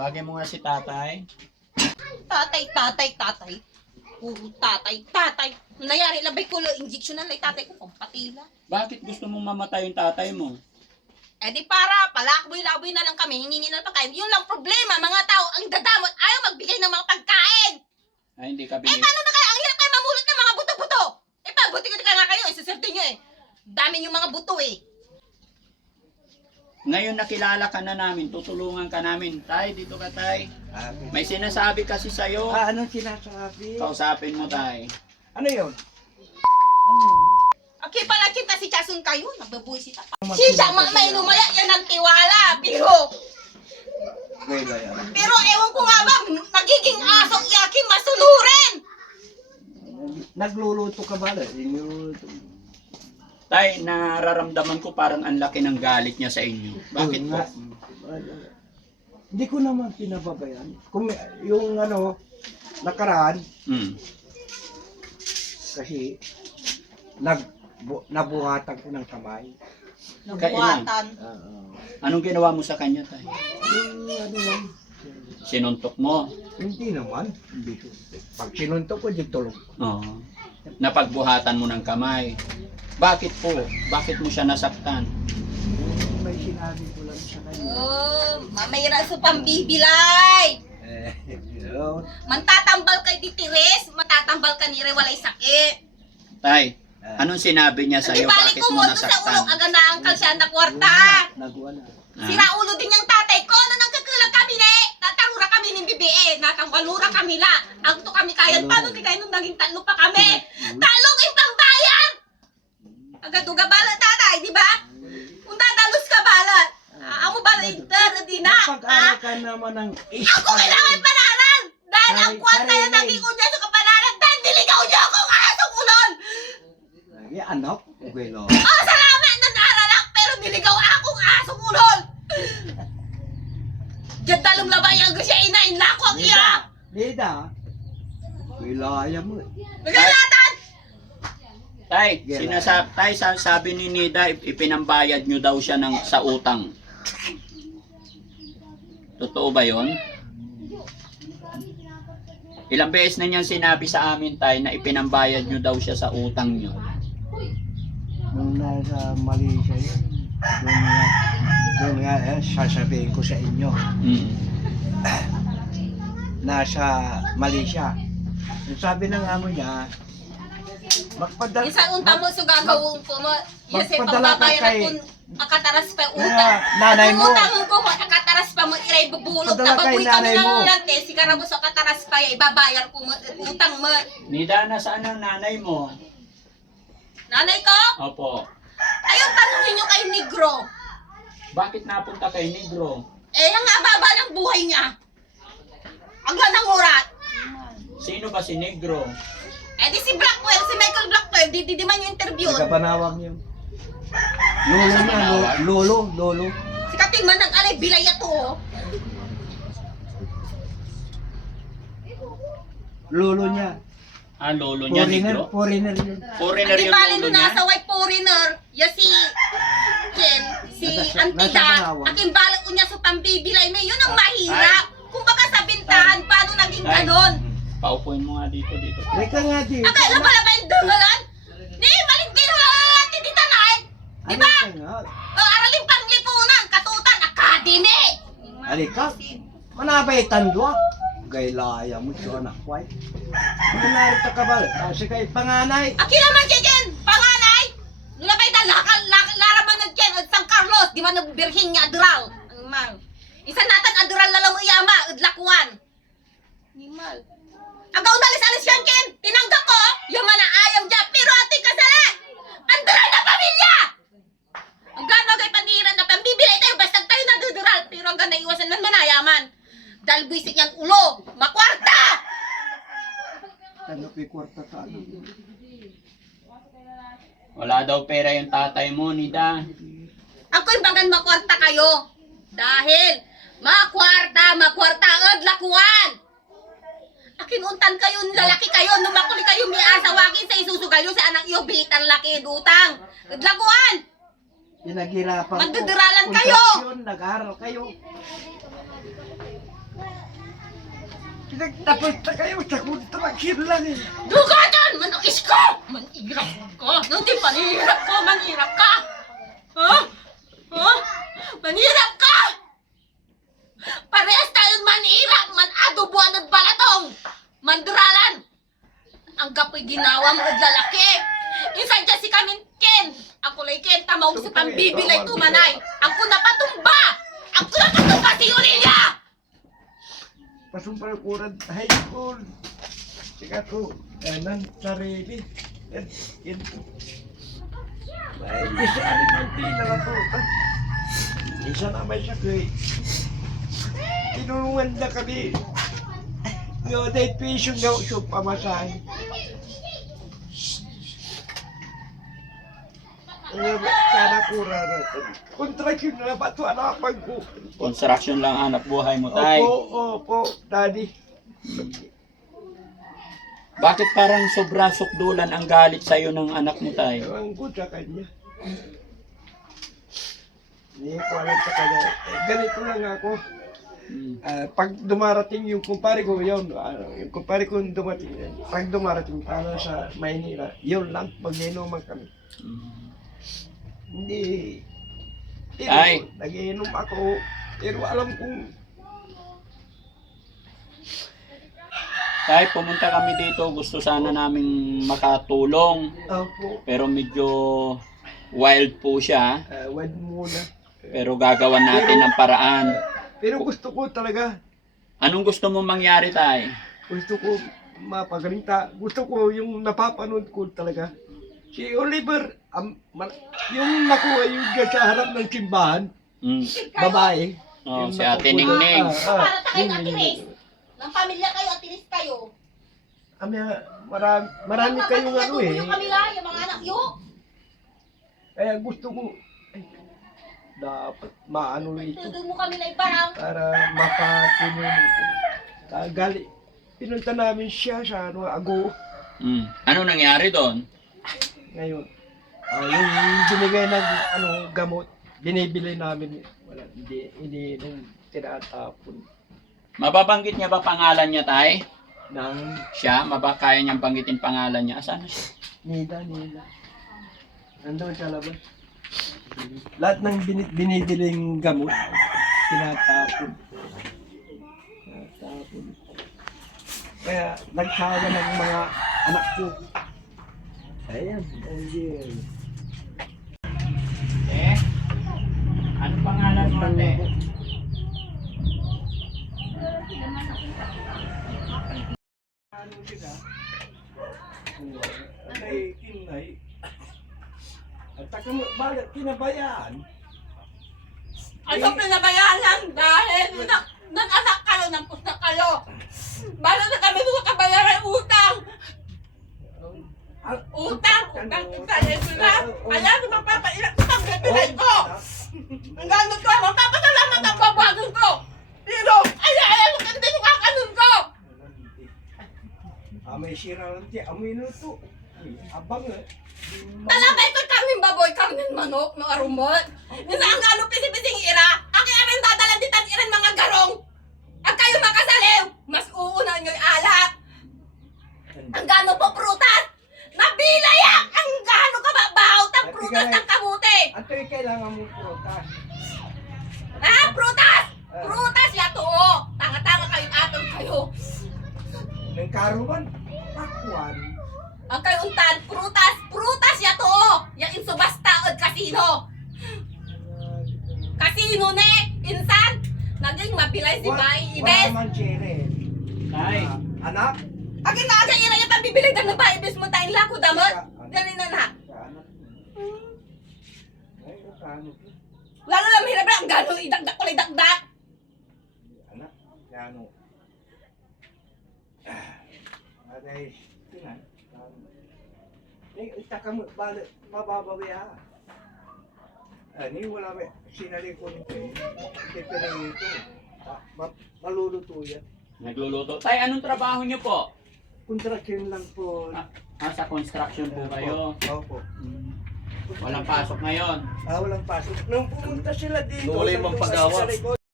Tawagin mo nga si tatay. Tatay. Puro tatay. Nangyari, labay ko lang, injection na lang, tatay ko, pampatila. Bakit gusto mong mamatay yung tatay mo? Eh di para, palakboy-laboy na lang kami, hingingin na pagkain. Yun lang problema, mga tao, ang dadamot, ayaw magbigay ng mga pagkain. Ay, hindi ka Eh binigay. paano na kayo, ang hirap kayo mamulot ng mga buto-buto. Eh pabuti-buti ka nga kayo, isaserte nyo eh. Dami yung mga buto eh. Ngayon nakilala ka na namin, tutulungan ka namin. Tay, dito ka tay. May sinasabi kasi sa'yo. Anong sinasabi? Kausapin mo tay. Ano yun? Okay pala kita si Chasun kayo, nagbabuisit ako. Siya, mainumaya, yan ang tiwala, pero ewan ko nga ba, nagiging asong iyakin masulurin. Nagluluto ka ba? Nagluluto. Tay, nararamdaman ko parang ang laki ng galit niya sa inyo. Bakit po? Hindi ko naman pinababayan. Kung yung nakaraan, kasi nabuhatan ko ng kamay. Nabuhatan. Anong ginawa mo sa kanya tay? Yung lang, Sinuntok mo? hindi naman. Hindi ko. Pag sinuntok ko, di tulog. Oo. Napagbuhatan mo ng kamay. Bakit po? Bakit mo siya nasaktan? May sinabi ko lang sa kanya. Oh, mamayra sa pambibilay. Mantatambal kay di Tires, matatambal ka ni Re, walay sakit. Tay, anong sinabi niya Di sa'yo? balik Bakit ko mo mo sa ulo, nasaktan? aga na ang kalsyan na kwarta. Nagwala. Sira ulo din yung tatay ko, ano nang kakulang kami ne? Natarura kami ng bibie, natangwalura kami la. Ang to kami kayan, paano di kayo nung naging talo pa kami? Talong yung pambayan! Agad uga balat tatay, di ba? Kung tatalos ka balat, amo balat di na. Pag-aral ka naman ng Ako kailangan panaran! Dahil ang kwarta yung naging unya sa kapanaran, dahil niligaw niyo akong asong ulon! anak, okay lo. Oh, salamat na naaralak, pero niligaw akong asong ulon! Diyan talong labay ang siya inain na ako ang iya! Lida, wilaya mo. Nagalatan! Tay, sabi ni Nida, ipinambayad nyo daw siya sa utang. Totoo ba yon? Ilang beses na niyang sinabi sa amin, tay, na ipinambayad nyo daw siya sa utang nyo. Nung nasa Malaysia yun, doon nga, sasabihin ko sa inyo, nasa Malaysia. Sabi ng amo niya, magpadala. Isang unta mo so gagawin ko mo. Kasi Magpadala ka pagbabayaran kay- ko akataras pa yung utang. nanay mo. Ang utang ko akataras pa mo iray bubulog. Padala kay Tababoy kami nanay mo. ng lante. Si Karabos akataras pa yung ibabayar ko mo utang mo. Nida, nasaan ang nanay mo? Nanay ko, Opo. ayun tanungin nyo kay Negro. Bakit napunta kay Negro? Eh, ang ababa ng buhay niya. Ang ganang urat. Sino ba si Negro? Eh di si Blackwell, si Michael Blackwell, di man yung interview. Nagkapanawag niyo. Lolo niya, lolo. Si Katingman ng alay, bilaya to oh. Lolo niya. Ah, lolo niya, Negro? Foreigner yun. Foreigner Ang yung bali lolo nun niya? nasa white foreigner, ya si Ken, si Nasa Antida, Palawan. aking balak ko niya sa pambibilay, may yun ang mahirap. Kung baka sa bintahan, paano naging Ay. ganon? Paupuin mo nga dito. Leka nga di. Akala pala ba yung dungalan? Ni, malintin mo lang, titita na eh. Di ba? Alika nga. O, aralin panglipunan, katutan, academy. Alika. Manabay tandwa. Gaylaya mo siya anak kway. Manarita ka ba? Kasi kay panganay. Akila man Jen, panganay. Nulabay na laraman na Jen, at San Carlos, di ba nagbirhin niya adral. Ang mal. Isa natan adral lalang mo iyama, udlakwan. Nimal. Agaw dalis-alis yan, Ken. Tinanggap ko, yung mana ayam dyan, pero ating kasalan. Andural na pamilya! Ang gano'n kay paniran na pambibili tayo, basta tayo nadudural, pero ang gano'n iwasan man manayaman. Dahil buisit niyang ulo, makwarta! Ano kay kwarta ka? Wala daw pera yung tatay mo, Nida. Ako'y bagan makwarta kayo. Dahil, makwarta, adlakuan. Akinuntan kayo, lalaki kayo, numakuli kayo, may asawakin sa isusugal yung sa anak iyo, bitan laki, dutang. Adlakuan. Pinaghirapan ko. Magduduralan kayo! Kontraksyon, nag-aral kayo. nagtapos na kayo sa kontraksyon lang eh. Dugatan! Manakis ko! Manirap ka! Nanti panirap ko! Manirap ka! Ha? Ha? Manirap ka! Parehas tayong manirap! Manadubuan at balatong! Manduralan! Ang kapoy ginawa mo at lalaki! Insan dyan si Kamin Ken! Ako lay Ken, tamawag sa pambibilay tumanay! Ako napatumba! Ako napatumba si Yulilia! Pasumpal kurang high school. Sika ko, kanan, sarili. Yan po. Ay, isa aling nanti na lang po. Isa naman siya ko eh. Tinulungan na kami. Ngayon, dahil tuition daw siya pamasahin. Sana kurang natin. Kontraksyon na ba ito? Anapan ko. Construction lang hanap buhay mo, tay. Opo, daddy. Bakit parang sobra sukdulan ang galit sa'yo ng anak mo, tay? Ewan ko sa kanya. Hindi ko alam sa kanya. Ganito lang ako. Pag dumarating yung kumpare ko, yun, yung kumpare ko dumating, pag dumarating para sa Maynila, yun lang, mag-inuman kami. Hindi. Ay. Nag-iinom ako, pero alam kong Tay, pumunta kami dito. Gusto sana naming makatulong. ako, Pero medyo wild po siya. wad muna. Pero gagawan natin ng paraan. Pero gusto ko talaga, Anong gusto mo mangyari, tay? gusto ko mapagalinta. Gusto ko yung napapanood ko talaga. Si Oliver, yung nakuha yung dyan sa harap ng simbahan, Mm. babae. Oh, Yung si Ate nakukuha. Ningning. Para tayo yun, ng yun, atinis. yun. Ng pamilya kayo, atinis kayo. Marami kayong ano eh. Yung kanila, yung mga anak yun. Kaya gusto ko, ay, dapat maano ito Tudong mo kami na iparang. para mapatuloy nito. Gali, pinunta namin siya sa ano, Ago Mm. Ano nangyari doon? ngayon. Yung binigay ng ano, gamot, binibili namin. Wala, hindi nung tinatapon. Mababanggit niya ba pangalan niya, tay? Ng Siya? Kaya niyang banggitin pangalan niya? Asan na siya? Nida. Nandun sa labas. Lahat ng binibiling gamot, tinatapon. Kaya nagsawa ng mga anak ko. Ayan, ayun. Ano pangalan mo, ate? Ano sila? Anay, kinay. At taka mo, bakit kinabayaan? Ano pinabayaran dahil nag-anak kayo, nampus na kayo. Bala na kami mga kabayaran utang. Utang sa leso na. Alam mo, magpapailan ko ang bibigay ko. Ang ganun ko, magpapasalamat ang babagon ko. Pero, ayaw ko hindi ko kakanon ko. May sira lang siya, amoy nuto. Abang eh. Talaga ito kaming baboy, kaming manok, mga rumot. Nisa ang gano'ng pisi-pising ira, ang iaming dadalan ditan iran mga garong. Ang kayo makasaliw, mas uuna nyo'y alat. Ang gano'n po prutas, nabilayak! Ang gano'n ka babawt ang prutas ng kamuti. Ato yung kailangan mong prutas. Ah, prutas! Prutas yato, oh. Tanga-tanga kayo, atong kayo. Ng karuman, pakwan. Ang kayo untan, prutas! Prutas yato, oh. Yang insubasta o kasino. Kasino ne, insan. Naging mabilay si Bay Ibes. Wala man sire. Tay, Anak? Akin na aga ira yung pambibilig ng Bay Ibes mo tayong lako damot. Dali na na. Sa anak. Ay, sa anak. Lalo lang hirap na ang gano'ng idagdak ko idagdak. Anak, ano? Aday, tingnan. Itaka mo, mababawi ha. Ani, wala ba? Sinali ko nito eh. Hindi pa na ito. Maluluto yan. nagluluto. Tay, anong trabaho niyo po? Contraction lang po. Sa construction po kayo. Opo. Walang pasok ngayon. Walang pasok. Nung pumunta sila dito. Wala yung nandun pag-awa. sa likod.